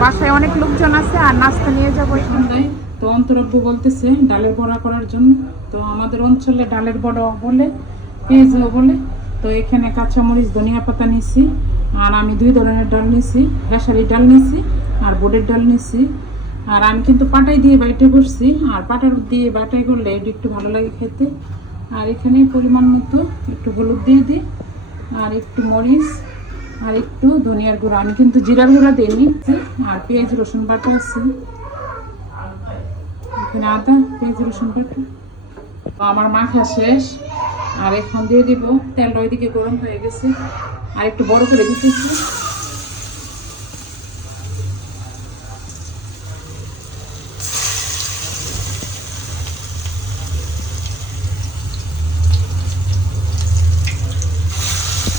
বাসায় অনেক লোকজন আছে আর নাস্তা নিয়ে যাবো এখানে। তো অন্তরব্বু বলতেছে ডালের বড়া করার জন্য। তো আমাদের অঞ্চলে ডালের বড়া বলে, পেঁয়াজও বলে। তো এখানে কাঁচামরিচ, ধনিয়া পাতা নিছি। আর আমি 2 ধরনের ডাল নিছি, খেসারি ডাল নিছি আর বুটের ডাল নিছি। আর আমি কিন্তু পাটাই দিয়ে বাইটে করছি, আর পাটার দিয়ে বাটাই করলে এটা একটু ভালো লাগে খেতে। আর এখানে পরিমাণ মতো একটু হলুদ দিয়ে দিই, আর একটু মরিচ, আর একটু ধনিয়ার গুঁড়া। আমি কিন্তু জিরার গুঁড়া দিইনি। আর পেঁয়াজ রসুন বাটা আছে এখানে, আদা, পেঁয়াজ রসুন বাটা। আমার মাখা শেষ, আর এখন দিয়ে দিব তেল। ওইদিকে গরম হয়ে গেছে, আর একটু বড় করে দিতেছি।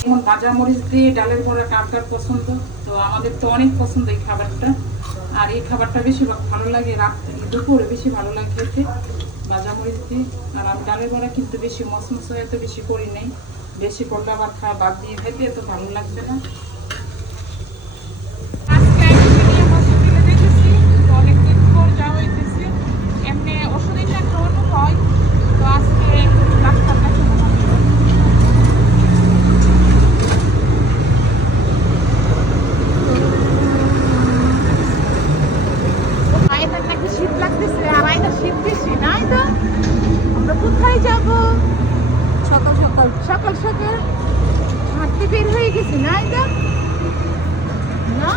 এখন ভাজা মরিচ দিয়ে ডালের বড়া কার কার পছন্দ? তো আমাদের তো অনেক পছন্দ এই খাবারটা। আর এই খাবারটা বেশি ভালো লাগে রাত্রে, দুপুরে বেশি ভালো লাগে খেতে ভাজা মরিচ দিয়ে। আর আমি ডালের বড়া কিন্তু বেশি মশমশো এত বেশি করি নাই, বেশি করলে আবার বাদ দিয়ে খেতে এত ভালো লাগবে না। অনেকদিন পর যাওয়া হইতেছে, এমনি ওষুধের একটা হয়। তো আজকে ডাক্তার কাছে শীত লাগতেছে, আর আইটা শীত বেশি না। আইটা আমরা কোথায় যাব? সকাল সকাল সকাল সকাল হাঁটতে বের হয়ে গেছি না। আইটা না,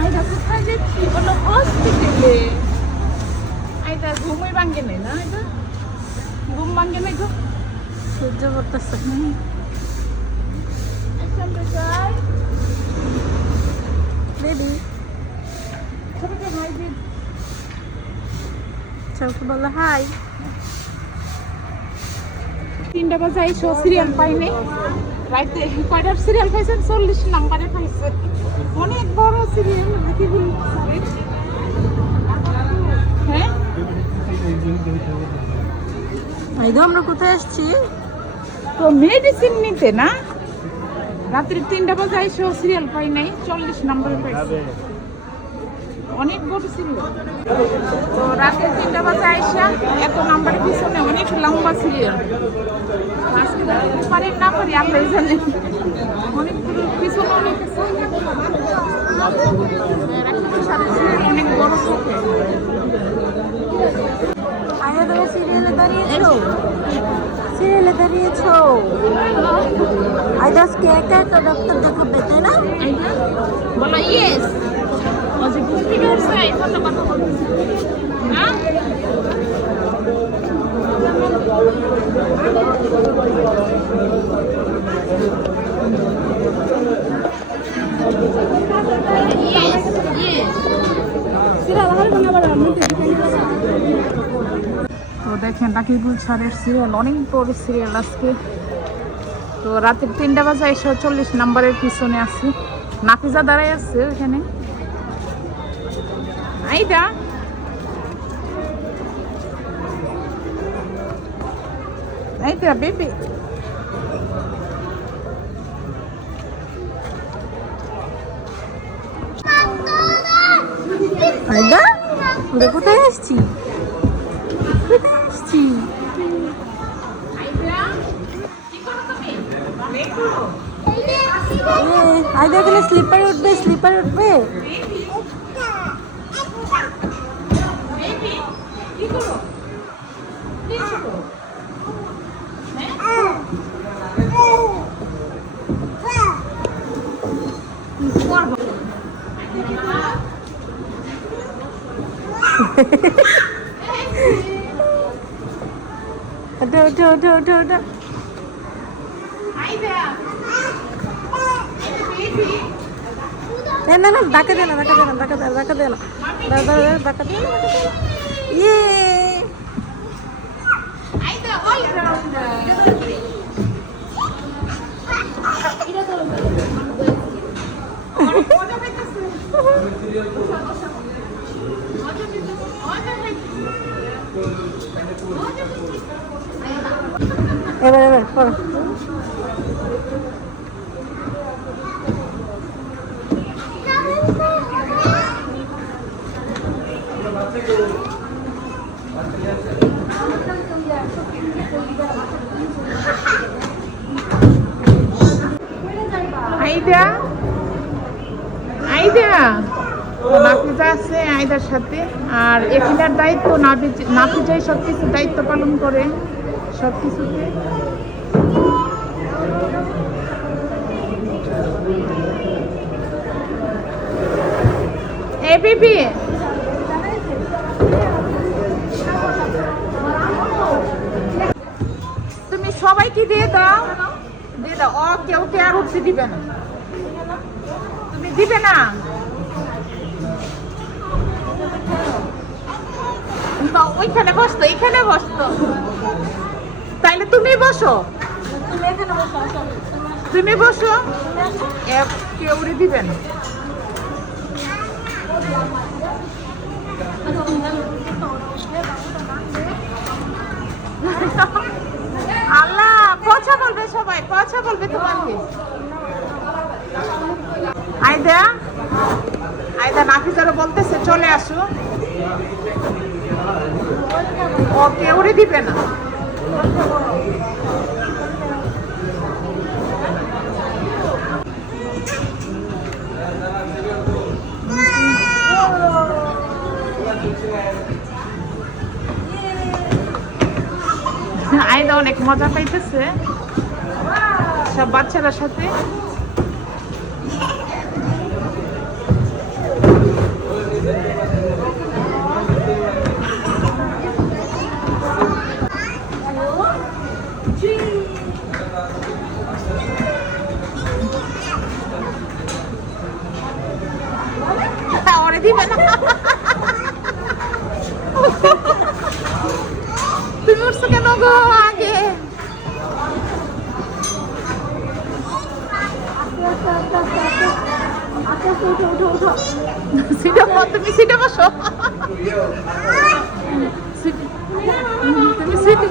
আইটা কোথায় যাচ্ছি? বলো হসপিটালে। আইটা ঘুমই ভাঙ্গে নেই না, আইটা ঘুম ভাঙ্গে নেই গো, সহ্য করতেছে। বেবি সবাইকে হাই দিন, সবাইকে বলো হাই। 3টা বাজে আইসো, সিরিয়াল পাইনি। রাইতে কয়টার সিরিয়াল পাইছেন? 40 নম্বরে পাইছে। অনেক বড় সিরিয়াল। হ্যাঁ, আমরা কোথায় আসছি? তো মেডিসিন নিতে না। রাত্রি 3টা বাজে আইসো, সিরিয়াল পাই নাই, 40 নম্বরে পাইছে। অনেক বড় সিরিয়াল। তো রাতে 3টা বাজে আইসা এত নাম্বারের পিছনে অনেক লম্বা সিরিয়াল। আজকে পারি না পারি আল্লাহ জানে। অনেক পিছনে অনেক অনেক বড় থাকে। আয়া তুমি সিরিয়ালে দাঁড়িয়েছো, সিরিয়ালে দাঁড়িয়েছো। আজ কে একা একা ডক্টর দেখাবে তাই না? বলো ইয়েস। আজকে বুঝতে পারছো এই কথা বলতেছি না। ইয়েস ইয়েস সিরিয়াল আমার বানাবার আমি। তো দেখেন রাকিবুল স্যারের সিরিয়াল, অনেক বড় সিরিয়াল আজকে। তো রাতের 3টা বাজে এসে 40 নম্বরের পিছনে আছি। নাফিজা দাঁড়াই আছে ওখানে। আইদা আইদা বেবি, আইদা আমরা কোথায় আসছি? কোথায় আসছি? আইদা এখানে স্লিপার উঠবে, স্লিপার উঠবে। ওঠো ওঠো ওঠো ওঠো ওঠো। না না ধাক্কা দে না, ধাক্কা দে না, ধাক্কা দে, ধাক্কা দে না, ধাক্কা দে না। ইয়ে এবার এবার করো। আইদা আইদা নাফিজা আছে আইদার সাথে। আর এখানের দায়িত্ব নাফিজাই সবকিছু দায়িত্ব পালন করে সবকিছুতে। এ বিবি তুমি সবাইকে দিয়ে দাও, দিয়ে দাও। কেউ আর উঠতে দিবে না, তুমি দিবে না। ওইখানে বসতো, এইখানে বসতো। তাইলে তুমি বসো, তুমি বসো, কেউ দিবে না। আল্লাহ কথা বলবে, সবাই কথা বলবে তোমাকে। আইদা আইদা নাফিজারও বলতেছে চলে আসো, ও কেউ দিবে না। আইদা অনেক মজা পাইতেছে সব বাচ্চাদের সাথে। ওরে দিবে না, তুমি উঠছো কেন গো আগে? তুমি সিটে বসো, তুমি সিটে।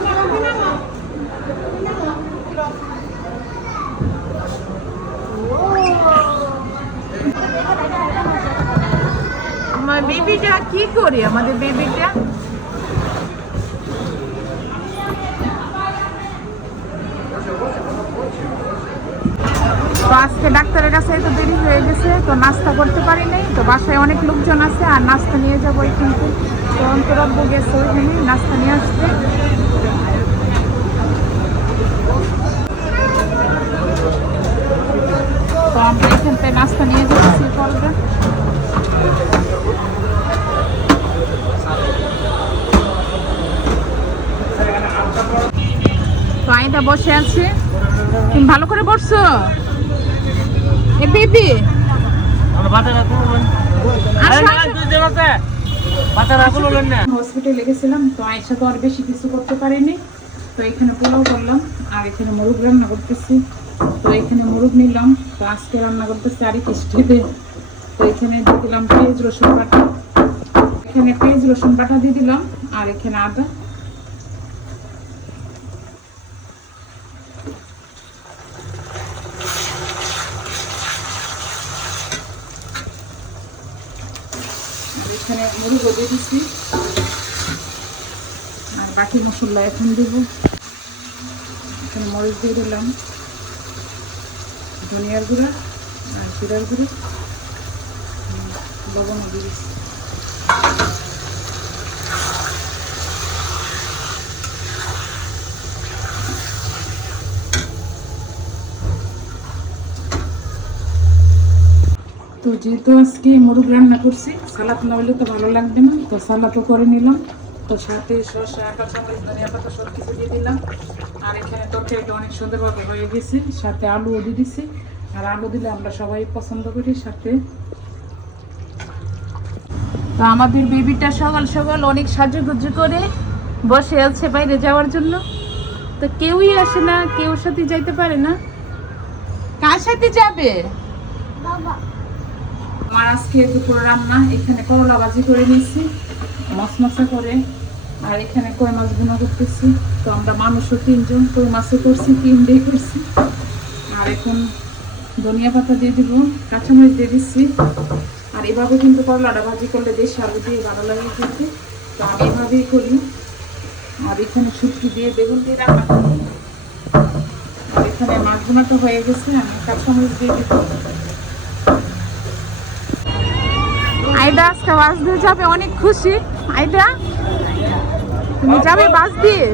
আমার বেবিটা কি করে, আমাদের বেবিটা তো আজকে ডাক্তারের কাছে তো দেরি হয়ে গেছে, তো নাস্তা করতে পারি নাই। তো বাসায় অনেক লোকজন আছে আর নাস্তা নিয়ে যাবো কিন্তু। তো অন্তরাব্বু গেছে ওইখানে নাস্তা নিয়ে আসতে। তো আমরা এখান থেকে নাস্তা নিয়ে যাচ্ছি পরে। তো আইটা বসে আছে, তুমি ভালো করে বসছো। এ বেবি হসপিটালে গেছিলাম, তো আয়সা তো আর বেশি কিছু করতে পারিনি। তো এখানে পোলাও করলাম আর এখানে মোরগ রান্না করতেছি। তো এখানে মোরগ নিলাম, তো আজকে রান্না করতেছি আরই টেস্টিতে। তো এখানে দিয়ে দিলাম পেঁয়াজ রসুন বাটা, এখানে পেঁয়াজ রসুন বাটা দিয়ে দিলাম আর এখানে আদা। এখানে মুরগও দিয়ে দিচ্ছি আর বাকি মশলা এখন দেব। এখানে মরিচ দিয়ে দিলাম, ধনিয়ার গুঁড়া আর জিরার গুঁড়ো, লবণ দিয়ে দিচ্ছি। তো যেহেতু আজকে মোরগ রান্না করছি, সালাদ না হলে তো ভালো লাগবে না, তো সালাদও করে নিলাম। তো সাথে শসা, কাঁচামরিচ, ধনিয়া পাতা সব কিছু দিয়ে দিলাম। আর এখানে তরকারিটা অনেক সুন্দরভাবে হয়ে গেছে, সাথে আলুও দিয়ে দিছি। আর আলু দিলে আমরা সবাই পছন্দ করি সাথে। তো আমাদের বেবিটা সকাল সকাল অনেক সাজুগুজু করে বসে আছে বাইরে যাওয়ার জন্য। তো কেউই আসে না, কেউ সাথে যাইতে পারে না। কার সাথে যাবে? আমার আজকে দুপুর রান্না, এখানে করলা ভাজি করে নিয়েছি মশমশা করে, আর এখানে কই মাছ ভুনা করতেছি। তো আমরা মানুষও 3 জন, কই মাছও করছি 3 দিয়ে করছি। আর এখন ধনিয়া পাতা দিয়ে দিব, কাঁচামরিচ দিয়ে দিচ্ছি। আর এভাবে কিন্তু করলাটা ভাজি করলে দেশি আলু দিয়ে ভালো লাগে খেতে, তো আমি এভাবেই করি। আর এখানে শুটকি দিয়ে বেগুন দিয়ে রান্না করি। আর এখানে এখানে মাছগুলো তো হয়ে গেছে, আমি কাঁচামরিচ দিয়ে দিতে। আইডা আজকে বাস দিয়ে যাবে, অনেক খুশি। আইডা তুমি যাবে বাস দিয়ে?